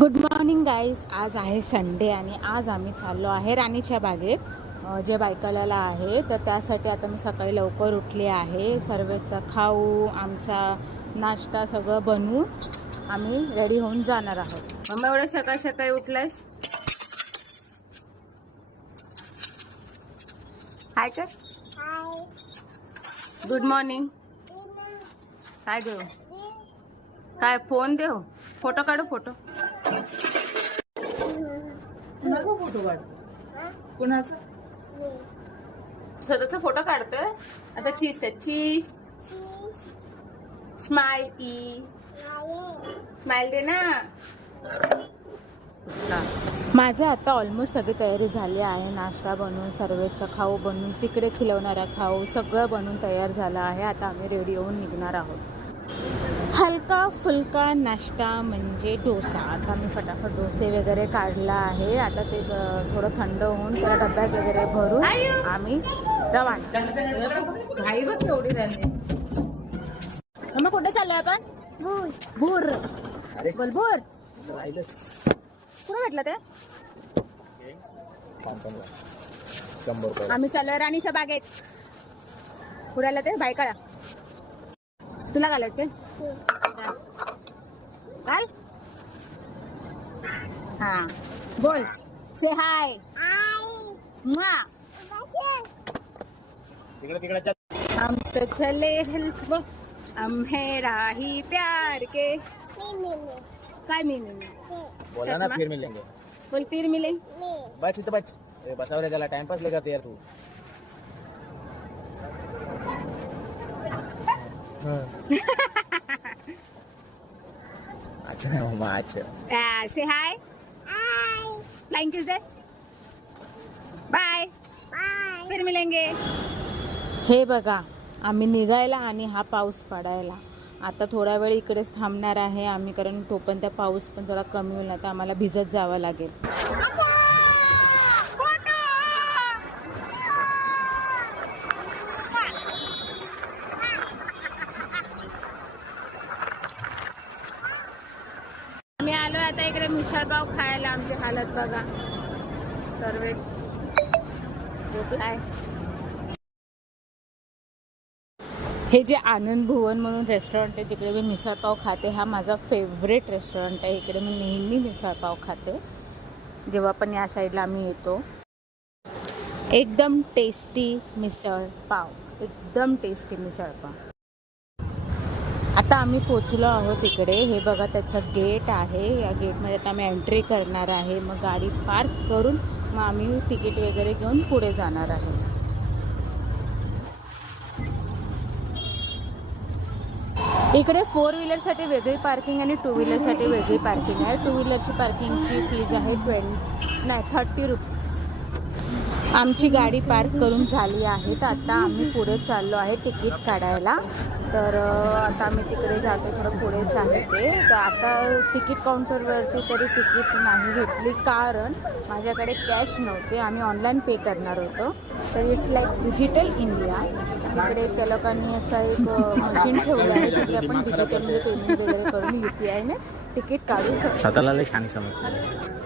Good morning guys. आज आहे Sunday आणि आज आम्ही चाललो आहे राणीच्या बागेत जे बायकाला आहे. तर त्यासाठी आता मी सकाळी लवकर उठले आहे. सर्वेचा खाऊ आमचा नाश्ता सगळं बनवून आम्ही रेडी होऊन जाणार आहोत. मम्मा एवढं सकाळी सकाळी उठलायस? हाय कर. Good morning. काय देऊ? काय फोन देऊ? फोटो काढू. फोटो फोटो काढ. कुणाचा? स्वतःचा फोटो काढतोय. आता चीज आहे. चीज स्माइल. स्माइल दे ना. माझं आता ऑलमोस्ट सगळी तयारी झाली आहे. नाश्ता बनवून, सर्वेचा खाऊ बनवून, तिकडे खिलवणारा खाऊ सगळं बनवून तयार झालं आहे. आता आम्ही रेडी होऊन निघणार आहोत. हलका फुलका नाश्ता म्हणजे डोसा. आता मी फटाफट डोसे वगैरे काढला आहे. आता ते थोडं थंड होऊन त्याला डब्यात वगैरे भरून आम्ही रवाना. घाई बघ तेवढी झाली. मग कुठे चाललोय आपण? भूर. बोल भूर. कुठे भेटलं ते? आम्ही चाललोय राणीच्या बागेत. कुणाला ते बायकाला तुला घालत ते काय? हा बोल. से हाय. हम तो चले हम है राही प्यार के. काय मीनिंग? बोला ना फिर मिलेंगे. बोल फिर मिलेंगे. बस इथं बस. बसावर रे त्याला टाइमपास लय करते यार तू. अच्छा है मम्मा. अच्छा से हाय. फ्लाइंग किस दे. बाय. फिर मिलेंगे. हे बघा आम्ही निघायला आणि हा पाऊस पडायला. आता थोडा वेळ इकडेच थांबणार आहे आम्ही, कारण तोपर्यंत पाऊस पण थोडा कमी होईल. आता आम्हाला भिजत जावं लागेल. आम्ही आलो आता इकडे मिसळपाव खायला. आमची हालत बघा. सर्वेस झोपलाय. हे जे आनंद भुवन म्हणून रेस्टॉरंट आहे जिकडे मी मिसळपाव खाते, हा माझा फेवरेट रेस्टॉरंट आहे. इकडे मी नेहमी मिसळपाव खाते जेव्हा पण या साईडला आम्ही येतो. एकदम टेस्टी मिसळपाव. एकदम टेस्टी मिसळपाव. आता आम्ही पोचलो आहोत इकडे. हे बघा त्याचं गेट आहे. या गेटमध्ये आता आम्ही एंट्री करणार आहे. मग गाडी पार्क करून मग आम्ही तिकीट वगैरे घेऊन पुढे जाणार आहे. इकडे 4 व्हीलरसाठी वेगळी पार्किंग आणि 2 व्हीलरसाठी वेगळी पार्किंग आहे. 2 व्हीलरची पार्किंगची फीज आहे 30 रुपीज. आमची गाडी पार्क करून झाली आहे. तर आता आम्ही पुढे चाललो आहे तिकीट काढायला. तर आता आम्ही तिकडे जातो. थोडं पुढेच आहे ते. तर आता तिकीट काउंटरवरती तरी तिकीट नाही भेटली, कारण माझ्याकडे कॅश नव्हते. आम्ही ऑनलाईन पे करणार होतो. तर इट्स लाईक डिजिटल इंडिया. इकडे त्या लोकांनी असं एक मशीन ठेवलं आहे तिथे आपण डिजिटलमध्ये पेमेंट वगैरे करून UPI ने तिकीट काढू शकतो. स्वतःला लय छान समजतं.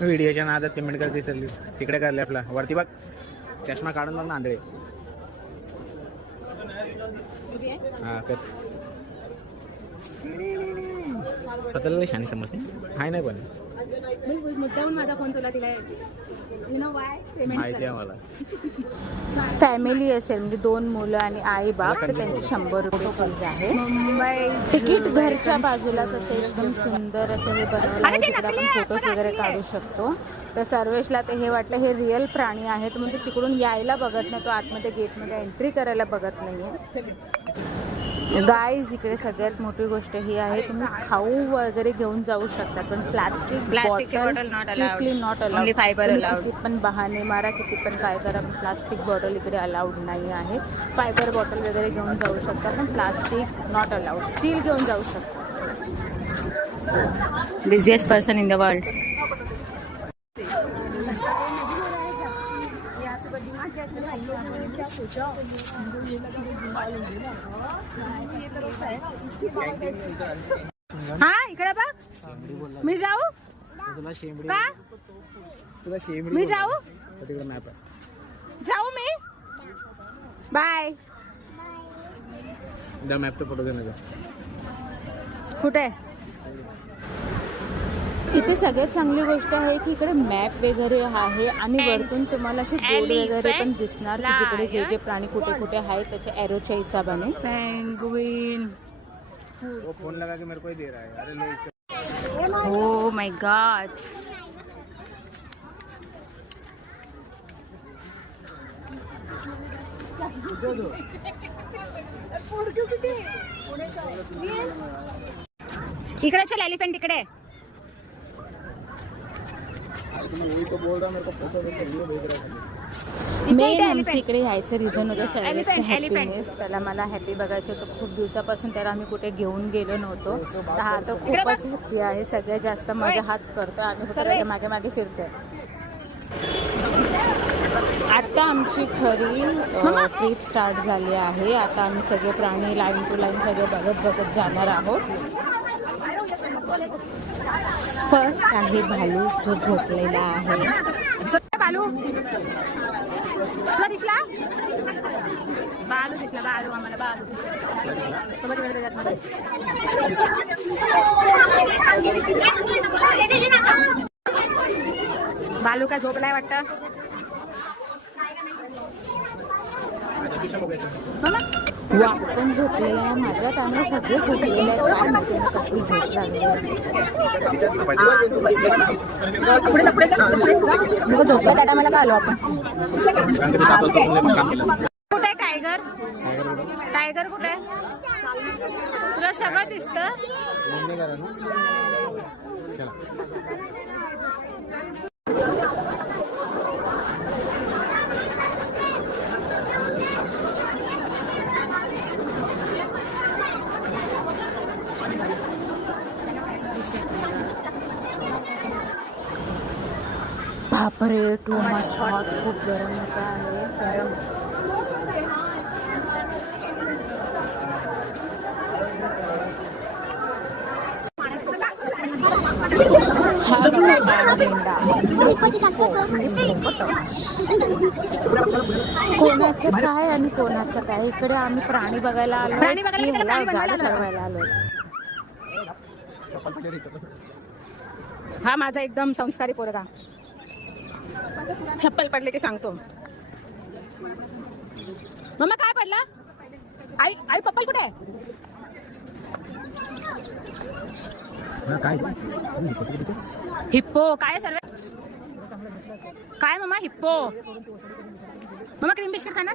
व्हिडिओच्या नादात पेमेंट करते सर. तिकडे करले आपला वरती बघ. चष्मा काढून बघ ना आंधळे. हा कर. स्वतःला छान समजते. हाय नाही पण मुद्दाहून माझा फोन तुला दिलाय. माहिती आहे मला. फॅमिली असेल म्हणजे 2 मुलं आणि आई बाप, तर त्यांची 100 रुपये फीज आहे. तिकीट घरच्या बाजूलाच असं एकदम सुंदर असं हे बनवलं आहे जिकडे आपण फोटोज वगैरे काढू शकतो. तर सर्वेशला ते हे वाटलं हे रिअल प्राणी आहेत म्हणजे तिकडून यायला बघत नाही. तो आतमध्ये गेटमध्ये एंट्री करायला बघत नाहीये. गाईज इकडे सगळ्यात मोठी गोष्ट ही आहे, तुम्ही खाऊ वगैरे घेऊन जाऊ शकता पण plastic bottle strictly not allowed. Fibre allowed. किती पण बहाणे मारा, किती पण काय करा, पण प्लास्टिक बॉटल इकडे अलाउड नाही आहे. फायबर बॉटल वगैरे घेऊन जाऊ शकता पण प्लास्टिक नॉट अलाउड. स्टील घेऊन जाऊ शकता. बिझिएस्ट पर्सन इन द वर्ल्ड. हा इकडे बघ. मी जाऊ तुला शेंबडी का? तुला शेंबडी मी जाऊ तिकडे मॅप आहे. जाऊ मी. बाय. द मॅपचा फोटो घेणार कुठे? इथे सगळ्यात चांगली गोष्ट आहे की इकडे मॅप वगैरे आहे आणि वरतून तुम्हाला असे बोर्ड वगैरे पण दिसणार की जिकडे जे जे प्राणी कुठे कुठे आहेत त्याच्या एरोच्या हिसाबाने. पेंग्विन. वो फोन लगा के मेरे को ही दे रहा है. अरे ले इसे. Oh my God. इकडे चल एलिफंट इकडे. वही तो बोल रहा मेरे को फोटो भेज रहा है. मेन आमचं इकडे यायचं रिझन होतं सगळ्याचं हॅपीनेस. त्याला मला हॅपी बघायचं होतं खूप दिवसापासून. त्याला आम्ही कुठे घेऊन गेलो नव्हतो. तर हा तर खूपच हॅपी आहे. सगळ्यात जास्त मजा हाच करतो आणि फक्त त्याच्या मागे मागे फिरतोय. आता आमची खरी ट्रिप स्टार्ट झाली आहे. आता आम्ही सगळे प्राणी लाईन टू लाईन सगळे बघत जाणार आहोत. फर्स्ट आहे भालू जो झोपलेला आहे. बालू दिसला. बालू दिसला. बालू आम्हाला बालू बालू काय झोपलाय वाटतं. पण झोपलेला आहे. माझ्या टायमाला सगळे झोपलेले आहेत. काय माहिती कसली झोप लागली. झोपल्या त्या टायमाला का आलो आपण. कुठे टायगर. टायगर कुठे. तुला सगळं दिसतं. बापरे टू मच हॉट. खूप गरम होता आहे. गरम. हा कोणाचं काय आणि कोणाचं काय. इकडे आम्ही प्राणी बघायला आलो. प्राणी बघायला ठरवायला आलो. हा माझा एकदम संस्कारी पोरगा. चप्पल पडले की सांगतो. मम्मा काय पडला. आई आई पप्पल कुठे आहे. हिप्पो काय सर्व काय mamma. Hippo. Mamma cream biscuit खाणार.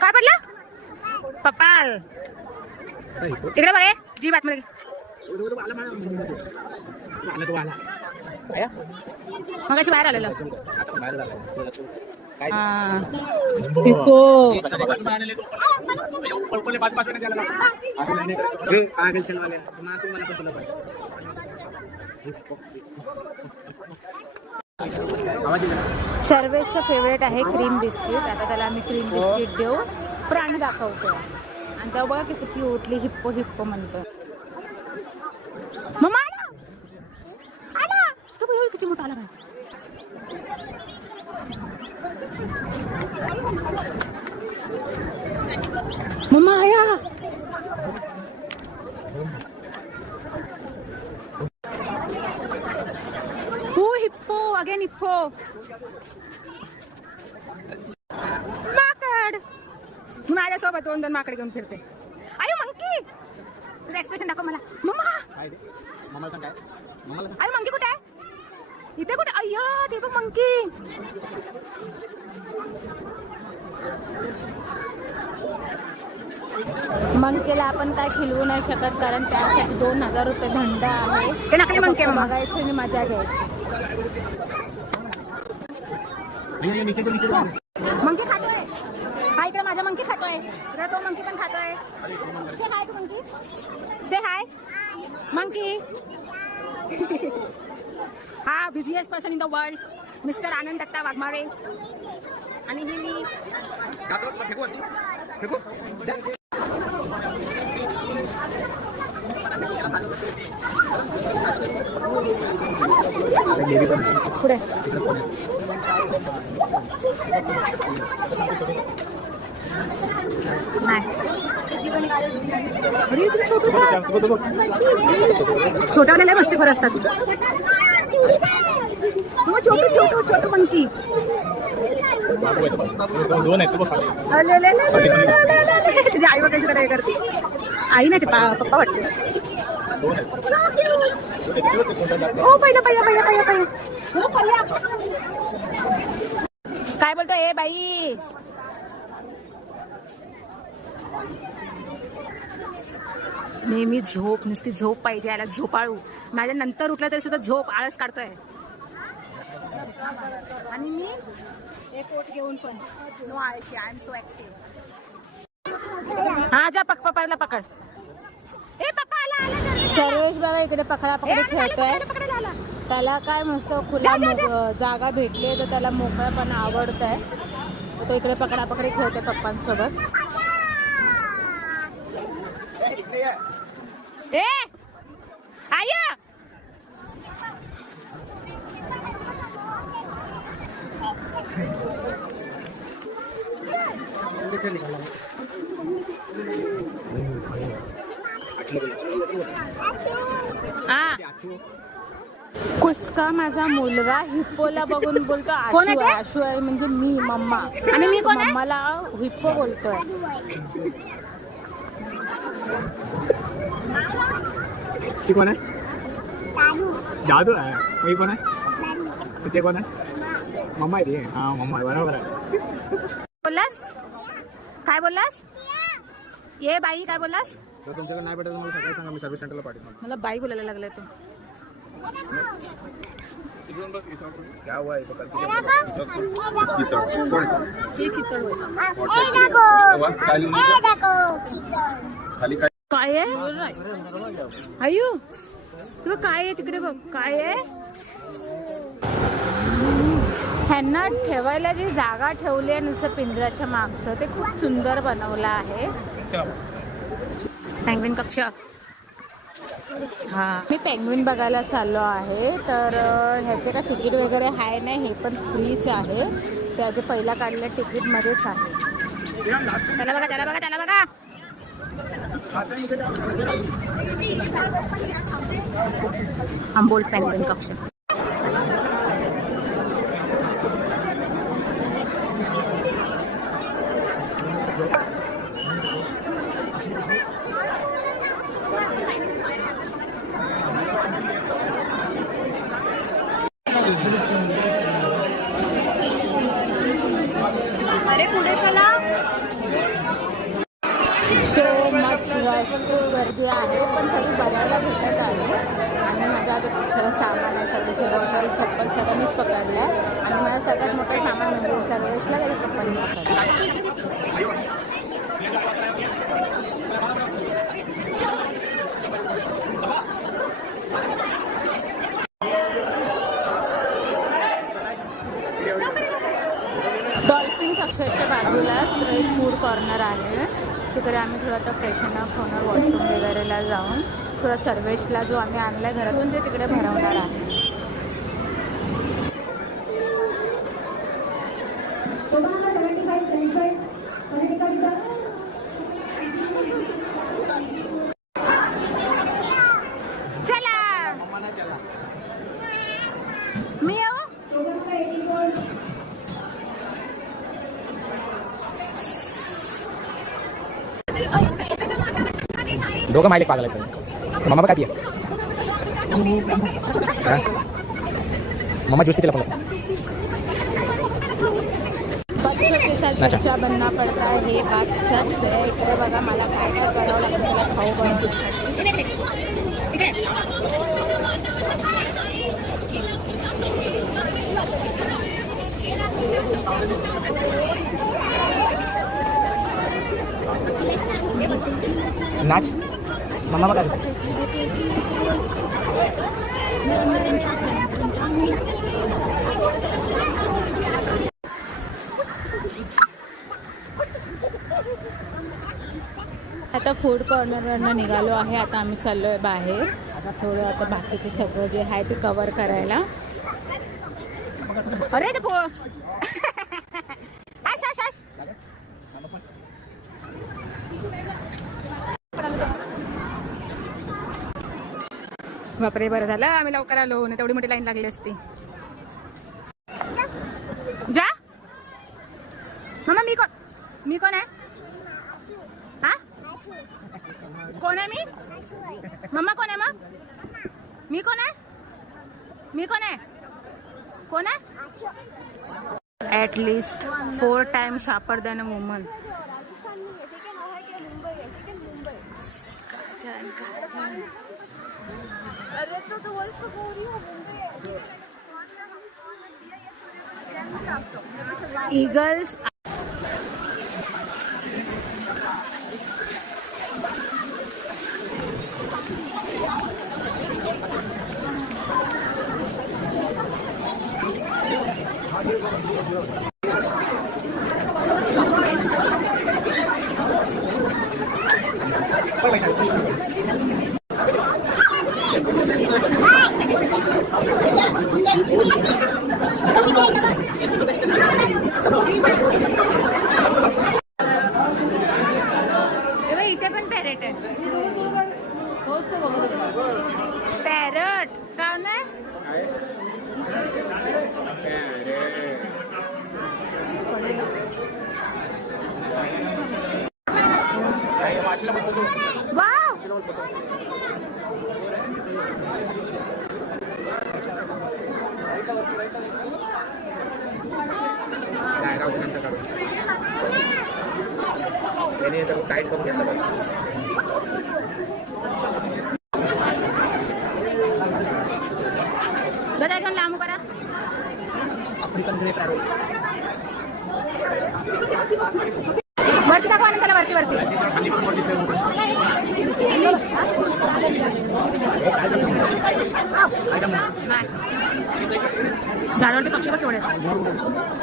काय पडला. पप्पाल इकडे बघे. जी बात मध्ये मग अशी बाहेर आलेलं. सर्वेचं फेवरेट आहे क्रीम बिस्किट. आता त्याला आम्ही क्रीम बिस्किट देऊ. प्राणी दाखवतो आणि तेव्हा बघा किती उठली. हिप्पो हिप्पो म्हणतो. मम्मा आला आला. तू बघ किती मोठा आला. मम्मा आया. हो हिप्पो अगेन हिप्पो. माकड. मी माझ्यासोबत 2 माकड घेऊन फिरते. आयो मंकी. तुझं एक्सप्रेशन दाखव मला. मम्मा अरे मंकी कुठे आहे. इथे कुठे. अय्या ते बघ मंकी. मंकेला आपण काय खिलवू नाही शकत कारण त्यासाठी 2000 रुपये दंड आहे. ते नकली मंके बघायचं आणि मजा घ्यायची. मंकी खातोय. हा इकडे माझा मंकी खातोय. तो मंकी पण खातोय. Say hi to monkey. Say hi monkey. हा busiest person in the world mister Anand Datta Waghmare. आणि हे मी पुढे छोट्यावाल्या मस्ती खरं असतात. छोटू छोटू छोटू मंकी आई वगैरे काय करते. आई नाही ते पप्पा वाटते. ओ पहिलं पहिलं पहिलं पहिलं पहिलं काय बोलतो ए बाई. नेहमी झोप नुसती झोप पाहिजे. याला झोपाळू माझ्या नंतर उठला तरी सुद्धा झोप आळस काढतोय. आणि मी एक ओट घेऊन पण नो आळशी. I am so active. हा जा पप्पाला पकड. ए पप्पा आला आला. सर्वेश बघा इकडे पकडा पकडी खेळतोय. त्याला काय मस्त खुला जागा भेटली तर त्याला मोकळेपणा आवडत आहे. तो इकडे पकडा पकडी खेळतोय पप्पांसोबत. ए आया कुस्का माझा मुलगा हिप्पोला बघून बोलतो आशू आहे. आशू आहे म्हणजे मी मम्मा. आणि मी कोण आहे. मला हिप्पो बोलतोय. ती कोण आहे. दादू आहे. मी कोण आहे. ते कोण आहे. मम्मा आहे ती. हा मम्मा आहे बरोबर आहे. बोललास काय बोललास. ये बाई काय बोललास. तुमच्याकडे नाही भेटत मला सकाळी सांगा. मी सर्व्हिस सेंटरला पाठवतो. मला बाई बोलायला लागलाय तो. क्या हुआ है काय आहे आयु तुला काय आहे तिकडे बघ काय आहे. ह्यांना ठेवायला जी जागा ठेवली आहे नुसतं पिंजऱ्याच्या मागचं ते खूप सुंदर बनवलं आहे. पेंग्विन कक्ष. हा मी पेंग्विन बघायला चाललो आहे. तर ह्याचे काय तिकीट वगैरे आहे नाही. हे पण फ्रीच आहे. त्याचे पहिला काढलेल्या तिकीटमध्येच आहे. त्याला बघा त्याला बघा त्याला बघा. आंबोल पेंग्विन कक्ष. अरे पुढे चला. सो मच रश गर्दी आहे पण तरी बघायला भेटत आहे. आणि माझ्या आता सगळं सामान आहे. सगळं तरी चप्पल सगळं मीच पकडलं आहे. आणि माझं सगळ्यात मोठं सामान म्हणजे सर्वेशला तरी चप्पल पकडलं. डॉल्फिन कक्षाच्या बाजूलाच एक फूड कॉर्नर आहे. तिकडे आम्ही थोडं आता फ्रेशन अप होणार. वॉशरूम वगैरेला जाऊन थोडा सर्वेशला जो आम्ही आणला घरातून ते तिकडे भरवणार आहे. चला मी येऊ. दोघं माइलेक पागलायचं. मम्मा काय पिया. मम्मा ज्यूस पिला पण बच्चों के साथ बच्चा बनना पड़ता है. हे बात सच है. इकडे बघा मला काय काय करावं लागतं मला खाऊ बनवून. नाच मम्मा काय फूड कॉर्नरवरनं निघालो आहे. आता आम्ही चाललो आहे बाहेर. थोडं आता बाकीचे सगळं जे आहे ते कवर करायला. अरे ते बापरे, बरं झालं आम्ही लवकर आलो, नाही तेवढी मोठी लाईन लागली असती. जा मम्मा. मी कोण आहे? हा, कोण आहे मी? मम्मा कोण आहे मग? मी कोण आहे? कोण आहे? At least 4 times sharper than a woman. Eagles. इथे पण पॅरेट आहे. पॅरट का नाही? वाव, टाईट करून घेतलं. बघा लांब करा. African grey parrot. वरती दाखवा ना त्याला, वरती झाडावरती पक्षी बघ केवढे.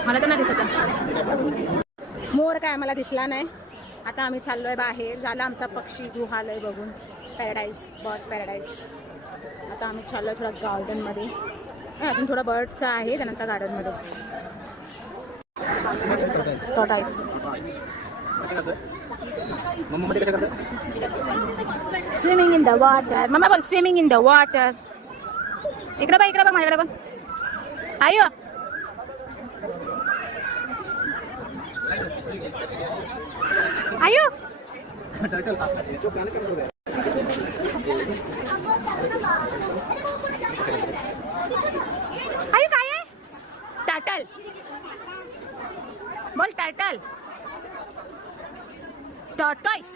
मला तर नाही दिसत. मोर काय आम्हाला दिसला नाही. आता आम्ही चाललोय बाहेर. झाला आमचा पक्षी गृहालय बघून. Paradise, bird paradise. आता आम्ही चाललोय थोडं गार्डनमध्ये. अजून थोडं बर्डचं आहे, त्यानंतर गार्डनमध्ये. Tortoise. Swimming in the water. Mamma बोल, स्विमिंग इन द वॉटर. इकडे बघ माझ्याकडे बघ. आयो आयो. आयो काय आहे? टर्टल. बोल टर्टल. टॉर्टॉइस.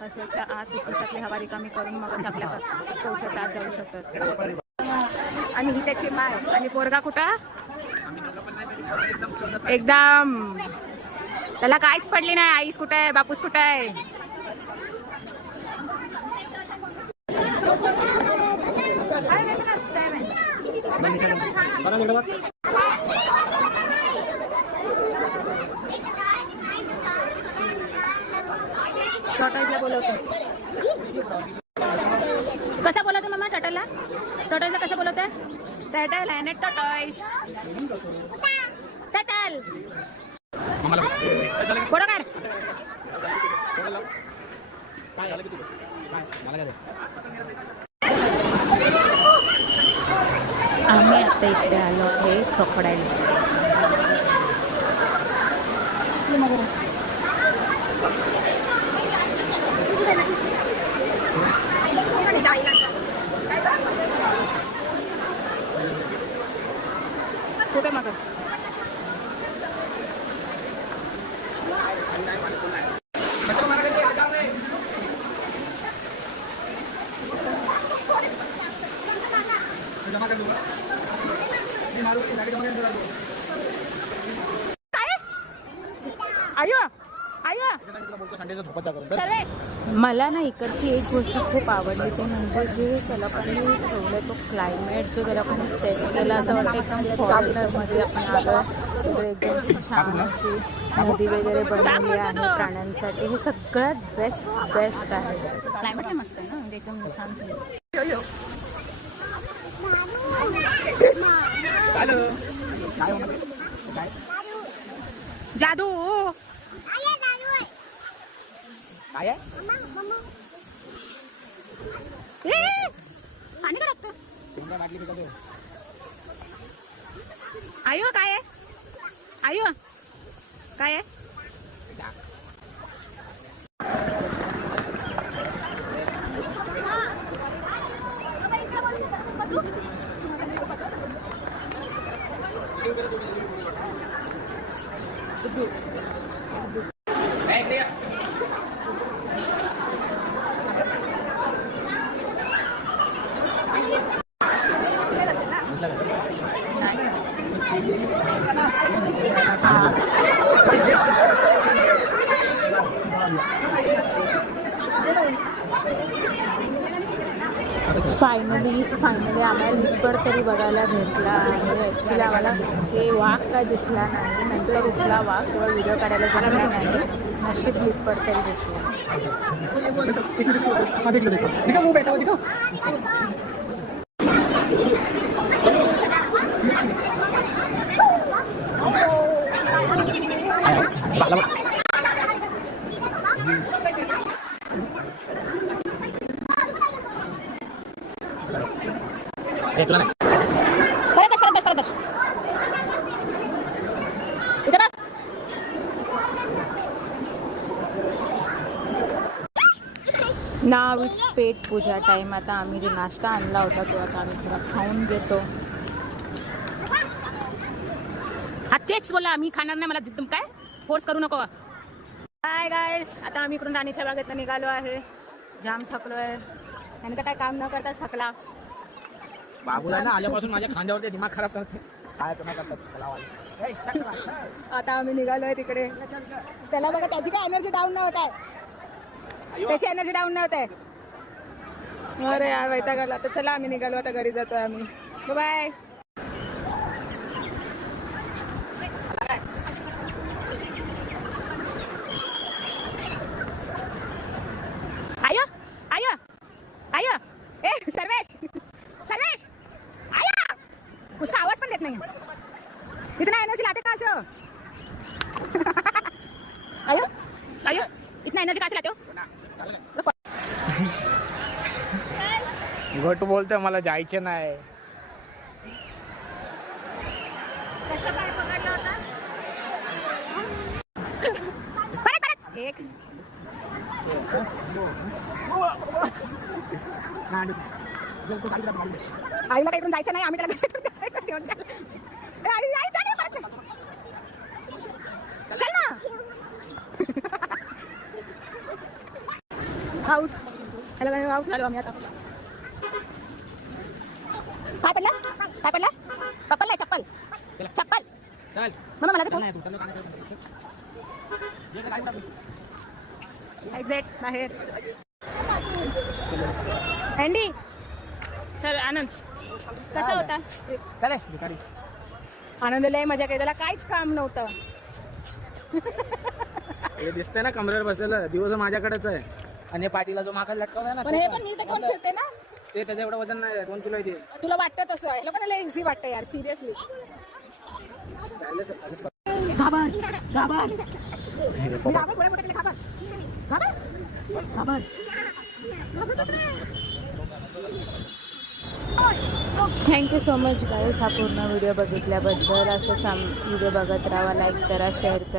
कशाच्या आत तिच्यातली हवा रिकामी करून मगच आपल्या कवचात आत जाऊ शकतात. आणि ही त्याची माय. आणि पोरगा कुठं? एकदम त्याला काहीच पडली नाही. आईस कुठं आहे? बापूस कुठं आहे? टॉर्टॉइसला बोलवतो. कसा बोलवतो मम्मा टर्टलला? टर्टलला कसं बोलवतोय? टर्टल आहे ना, टॉर्टॉइस. टर्टल. फोटो काढ. आम्ही आता इथे आलो आहे क्रोकोडाईल. कुठे मग आयो आयो संडेचं झोपाचा करून. मला ना इकडची एक गोष्ट खूप आवडली ते म्हणजे जे त्या लोकांनी ठेवलं तो क्लायमेट जो त्या लोकांनी सेट केला असं वाटतं एकदम फॉरेनरमध्ये आपण आलो. तिकडे एकदम छान अशी नदी वगैरे बनवली आहे प्राण्यांसाठी. हे सगळ्यात बेस्ट आहे. क्लायमेट मस्त आहे ना म्हणजे एकदम छान. जादू काय आहे? पाणी का लागतं? तुमच्या बाटली पिका देऊ. आयो काय आहे? आयो काय आहे? फायनली आम्हाला लिपर तरी बघायला भेटला आणि ॲक्च्युली आम्हाला हे वाघ काय दिसला नाही. नंतर उठला वाघ तेव्हा व्हिडिओ काढायला जमला नाही. नशीब लिपर तरी दिसला. घेतला नाही. परत बस. इथं बघ. नाव इट्स पेट पूजा टाईम. आता आम्ही जो नाश्ता आणला होता तो आता आम्ही थोडा खाऊन घेतो. हा तेच बोला आम्ही खाणार नाही. मला तुम काय फोर्स करू नको. काय गायस आता आम्ही इकडून राणीच्या बागेत निघालो आहे. जाम थकलो आहे आणि काय काम न करताच थकला. बाबूला ना आल्यापासून माझ्या खांद्यावरती दिमाग खराब करते. काय तुम्ही करतात? आता आम्ही निघालोय तिकडे. त्याला बघा त्याची काय एनर्जी डाऊन न होत आहे. त्याची एनर्जी डाऊन न होत आहे. अरे यार वैताग आला. तर चला आम्ही निघालो आता घरी जातोय आम्ही. बाय. आयो आयो आयो ए सर्वेश आया उसका आवाज पण देत नाही. इतना एनर्जी लाते कहाँ से हो? आयो इतना एनर्जी कहाँ से लाते हो? घोट बोलते मला जायचे नाही. परत एक आईला काही जायचं नाही. आम्ही त्याला घेऊन चल ना आउट. हॅलो आउट झालो आम्ही आता. काय पडला चप्पल चल मम्मा मला एक्झॅक्ट बाहेर. अँडी सर आनंद कसा होता? चले भिकारी. आनंद लय मजा केली. त्याला काहीच काम नव्हतं. हे दिसतंय ना कमरेवर बसलेलं. दिवस माझ्याकडेच आहे आणि पाठीला जो माकड लटकवलाय ना पण हे पण मी तर घेऊन फिरते ना. ते त्याचं एवढं वजन नाही. 2 किलो आहे. तुला वाटतं तसं आहे. लोकांना लय इझी वाटतं यार सिरियसली. घाबर थँक्यू सो मच गाईस हा पूर्ण व्हिडिओ बघितल्याबद्दल. असंच व्हिडिओ बघत राहा. लाईक करा, शेअर करा.